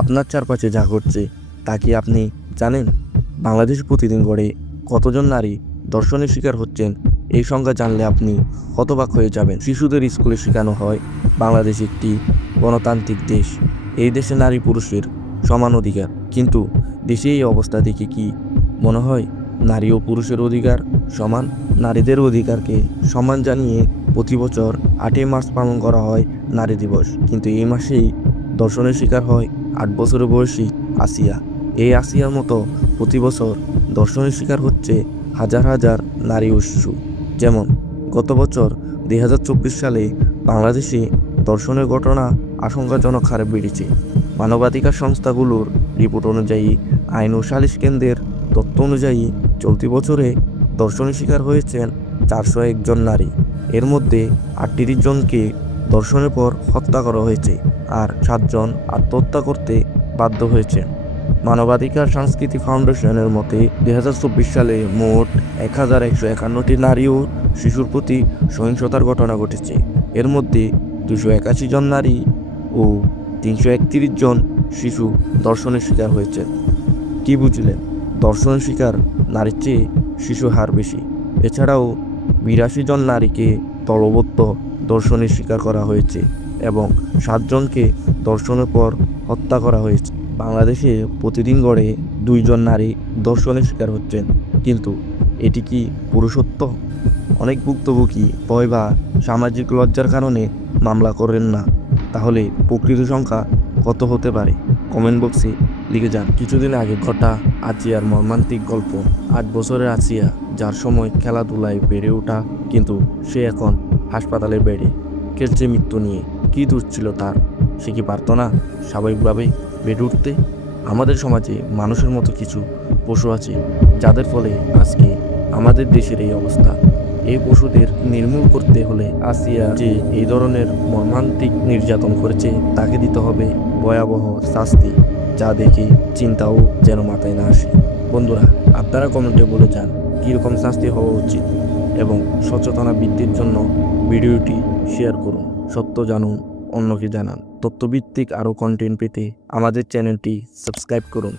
আপনার চারপাশে যা ঘটছে তা কি আপনি জানেন? বাংলাদেশ প্রতিদিন গড়ে কতজন নারী ধর্ষণের শিকার হচ্ছেন এই সংখ্যা জানলে আপনি হতবাক হয়ে যাবেন। শিশুদের স্কুলে শেখানো হয় বাংলাদেশ একটি গণতান্ত্রিক দেশ, এই দেশে নারী পুরুষের সমান অধিকার। কিন্তু দেশে এই অবস্থা দেখে কি মনে হয় নারী ও পুরুষের অধিকার সমান? নারীদের অধিকারকে সম্মান জানিয়ে প্রতি বছর 8ই মার্চ পালন করা হয় নারী দিবস, কিন্তু এই মাসেই ধর্ষণের শিকার হয় 8 বছরের বয়সী আসিয়া। এই আসিয়ার মতো প্রতি বছর ধর্ষণের শিকার হচ্ছে হাজার হাজার নারী ও শিশু। যেমন গত বছর 2024 সালে বাংলাদেশে ধর্ষণের ঘটনা আশঙ্কাজনক হারে বেড়েছে। মানবাধিকার সংস্থাগুলোর রিপোর্ট অনুযায়ী, আইন ও সালিশ কেন্দ্রের তথ্য অনুযায়ী চলতি বছরে ধর্ষণের শিকার হয়েছেন 401 জন নারী। এর মধ্যে 38 জনকে ধর্ষণের পর হত্যা করা হয়েছে, আর 7 জন আত্মহত্যা করতে বাধ্য হয়েছেন। মানবাধিকার সংস্কৃতি ফাউন্ডেশনের মতে 2024 সালে মোট 1151টি নারী ও শিশুর প্রতি সহিংসতার ঘটনা ঘটেছে। এর মধ্যে 281 জন নারী ও 331 জন শিশু ধর্ষণের শিকার হয়েছে। কি বুঝলেন? ধর্ষণের শিকার নারীর চেয়ে শিশু হার বেশি। এছাড়াও 82 জন নারীকে দলবদ্ধ ধর্ষণের শিকার করা হয়েছে এবং 7 জনকে ধর্ষণের পর হত্যা করা হয়েছে। বাংলাদেশে প্রতিদিন গড়ে 2 জন নারী ধর্ষণের শিকার হচ্ছেন, কিন্তু এটি কি পুরুষত্ব? অনেক ভুক্তভোগী ভয় বা সামাজিক লজ্জার কারণে মামলা করেন না। তাহলে প্রকৃত সংখ্যা কত হতে পারে? কমেন্ট বক্সে লিখে যান। কিছুদিন আগে ঘটা আসিয়ার মর্মান্তিক গল্প। 8 বছরের আসিয়া, যার সময় খেলাধুলায় বেড়ে ওঠা, কিন্তু সে এখন হাসপাতালের বেডে খেলছে মৃত্যু নিয়ে। কী দোষ ছিল তার? সে কি পারত না স্বাভাবিকভাবে বেড়ে উঠতে? আমাদের সমাজে মানুষের মতো কিছু পশু আছে যাদের ফলে আজকে আমাদের দেশের এই অবস্থা। এই পশুদের নির্মূল করতে হলে আসিয়া যে এই ধরনের মর্মান্তিক নির্যাতন করেছে তাকে দিতে হবে ভয়াবহ শাস্তি, যা দেখে চিন্তাও যেন মাথায় না আসে। বন্ধুরা, আপনারা কমেন্টে বলে যান কীরকম শাস্তি হওয়া উচিত, এবং সচেতনতা বৃদ্ধির জন্য ভিডিওটি শেয়ার করুন। সত্য জানুন, অন্যকে জানান। তথ্যভিত্তিক আরও কন্টেন্ট পেতে আমাদের চ্যানেলটি সাবস্ক্রাইব করুন।